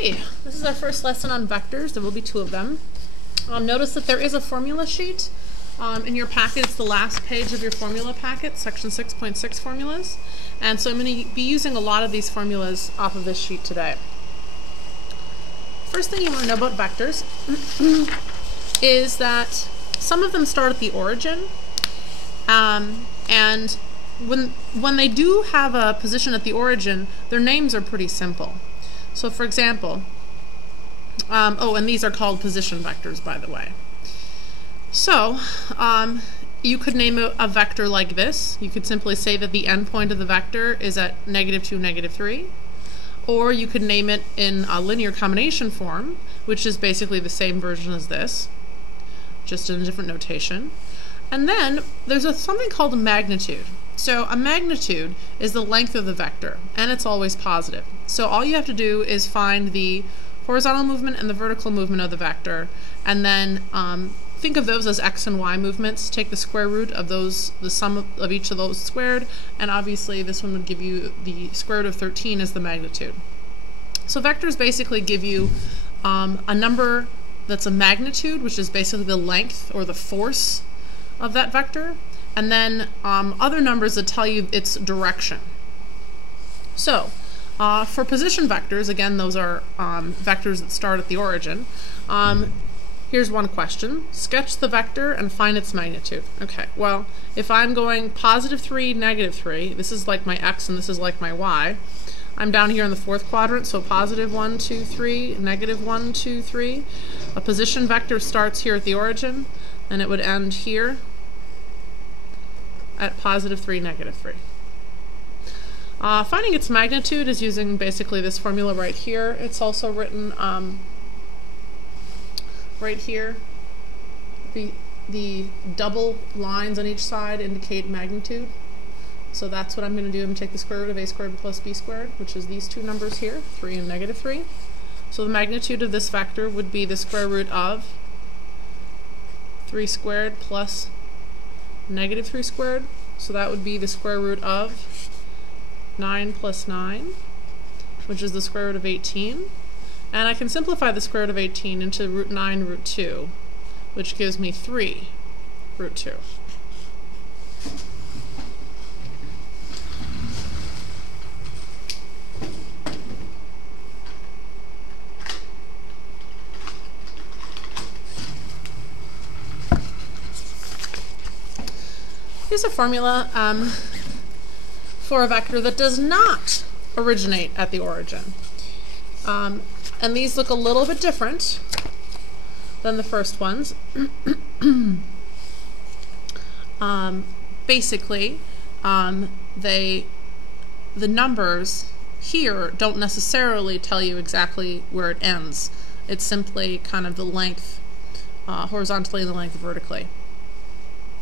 Okay, this is our first lesson on vectors. There will be 2 of them. Notice that there is a formula sheet in your packet. It's the last page of your formula packet, section 6.6 formulas. And so I'm going to be using a lot of these formulas off of this sheet today. First thing you want to know about vectors is that some of them start at the origin. And when they do have a position at the origin, their names are pretty simple. So for example, and these are called position vectors, by the way. So you could name a vector like this. You could simply say that the endpoint of the vector is at -2, -3. Or you could name it in a linear combination form, which is basically the same version as this, just in a different notation. And then there's something called a magnitude. So a magnitude is the length of the vector, and it's always positive. So all you have to do is find the horizontal movement and the vertical movement of the vector, and then think of those as x and y movements. Take the square root of those, the sum of each of those squared, and obviously this one would give you the square root of 13 as the magnitude. So vectors basically give you a number that's a magnitude, which is basically the length or the force of that vector, and then other numbers that tell you its direction. So for position vectors, again, those are vectors that start at the origin. Here's one question. Sketch the vector and find its magnitude. Okay, well, if I'm going +3, -3, this is like my x and this is like my y. I'm down here in the 4th quadrant, so +1, 2, 3, -1, 2, 3. A position vector starts here at the origin, and it would end here at +3, -3. Finding its magnitude is using basically this formula right here. It's also written right here. The double lines on each side indicate magnitude. So that's what I'm going to do. I'm going to take the square root of a squared plus b squared, which is these 2 numbers here, 3 and -3. So the magnitude of this vector would be the square root of 3 squared plus -3 squared. So that would be the square root of 9 plus 9, which is the square root of 18. And I can simplify the square root of 18 into root 9 root 2, which gives me 3 root 2. Here's a formula for a vector that does not originate at the origin. And these look a little bit different than the first ones. Basically, the numbers here don't necessarily tell you exactly where it ends. It's simply kind of the length horizontally and the length vertically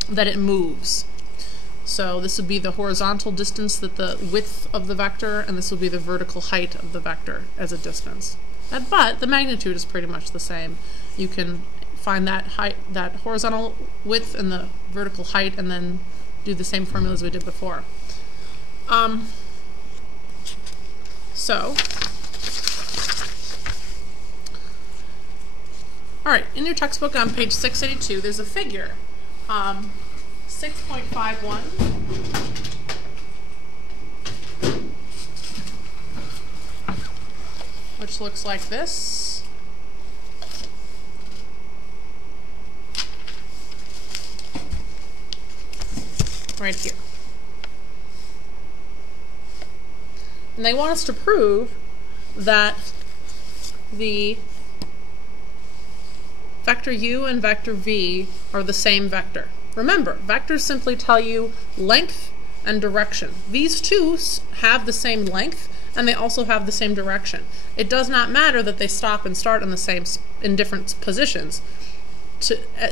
that it moves. So this would be the horizontal distance, that the width of the vector, and this will be the vertical height of the vector as a distance. But the magnitude is pretty much the same. You can find that height, that horizontal width and the vertical height, and then do the same formula as we did before. All right, in your textbook on page 682, there's a figure. 6.51, which looks like this. Right here. And they want us to prove that the vector u and vector v are the same vector. Remember, vectors simply tell you length and direction. These 2 have the same length, and they also have the same direction. It does not matter that they stop and start in different positions.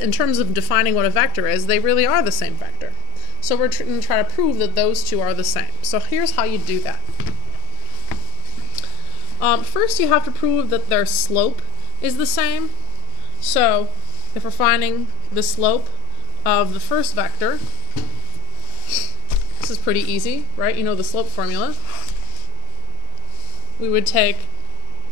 In terms of defining what a vector is, they really are the same vector. So we're going to try to prove that those 2 are the same. So here's how you do that. First, you have to prove that their slope is the same. So if we're finding the slope of the first vector, this is pretty easy, right? You know the slope formula. We would take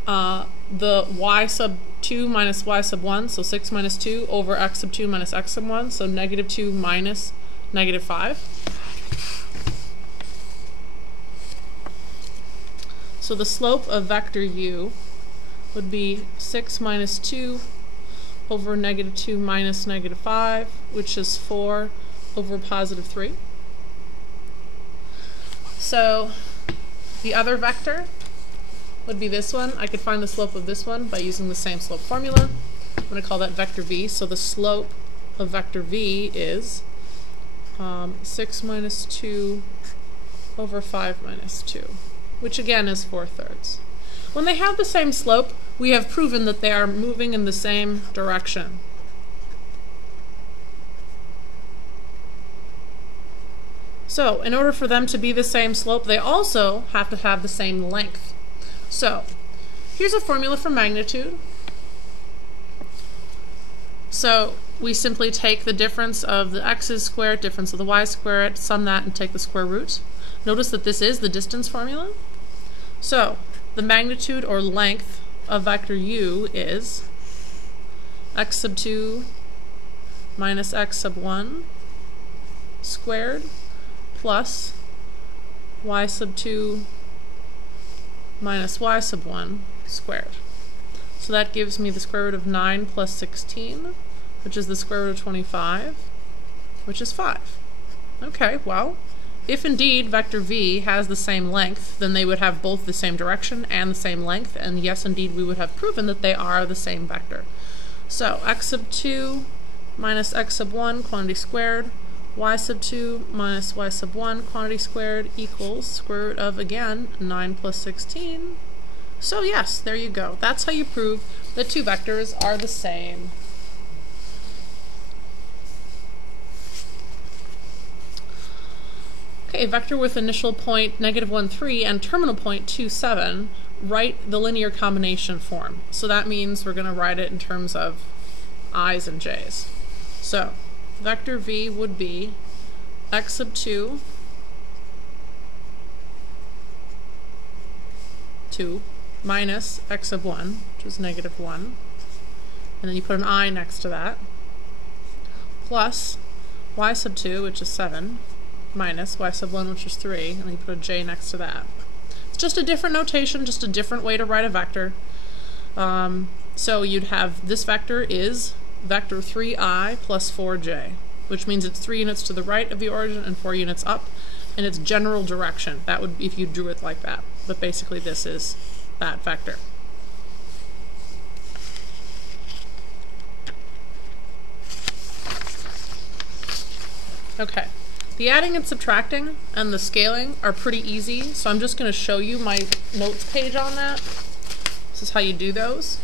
the y sub 2 minus y sub 1, so 6 minus 2 over x sub 2 minus x sub 1, so negative 2 minus negative 5. So the slope of vector u would be 6 minus 2 over negative 2 minus negative 5, which is 4 over positive 3. So the other vector would be this one. I could find the slope of this one by using the same slope formula. I'm going to call that vector v. So the slope of vector v is 6 minus 2 over 5 minus 2, which again is 4/3. When they have the same slope, we have proven that they are moving in the same direction. So in order for them to be the same slope, they also have to have the same length. So here's a formula for magnitude. So we simply take the difference of the x's squared, difference of the y squared, sum that and take the square root. Notice that this is the distance formula. So the magnitude or length of vector u is x sub 2 minus x sub 1 squared plus y sub 2 minus y sub 1 squared. So that gives me the square root of 9 plus 16, which is the square root of 25, which is 5. Okay, well, if indeed vector v has the same length, then they would have both the same direction and the same length, and yes, indeed, we would have proven that they are the same vector. So x sub 2 minus x sub 1 quantity squared, y sub 2 minus y sub 1 quantity squared equals square root of, again, 9 plus 16. So yes, there you go. That's how you prove that two vectors are the same. Okay, vector with initial point -1, 3 and terminal point 2, 7, write the linear combination form. So that means we're going to write it in terms of i's and j's. So vector v would be x sub 2, 2 minus x sub 1, which is -1, and then you put an I next to that, plus y sub 2, which is 7, minus y sub 1, which is 3, and then you put a j next to that. It's just a different notation, just a different way to write a vector. So you'd have this vector is vector 3i plus 4j, which means it's 3 units to the right of the origin and 4 units up in its general direction. That would be if you drew it like that. But basically this is that vector. Okay, the adding and subtracting and the scaling are pretty easy, so I'm just going to show you my notes page on that. This is how you do those.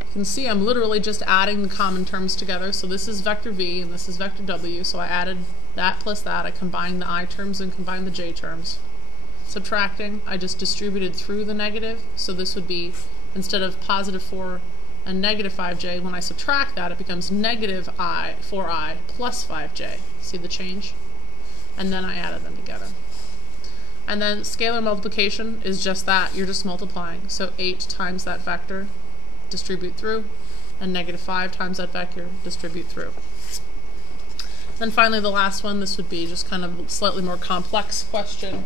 You can see I'm literally just adding the common terms together. So this is vector v and this is vector w, so I added that plus that. I combined the I terms and combined the j terms. Subtracting, I just distributed through the negative, so this would be, instead of positive 4 and negative 5j, when I subtract that it becomes negative 4i plus 5j. See the change? And then I added them together. And then scalar multiplication is just that, you're just multiplying. So 8 times that vector, distribute through, and -5 times that vector, distribute through. Then finally the last one, this would be just kind of a slightly more complex question.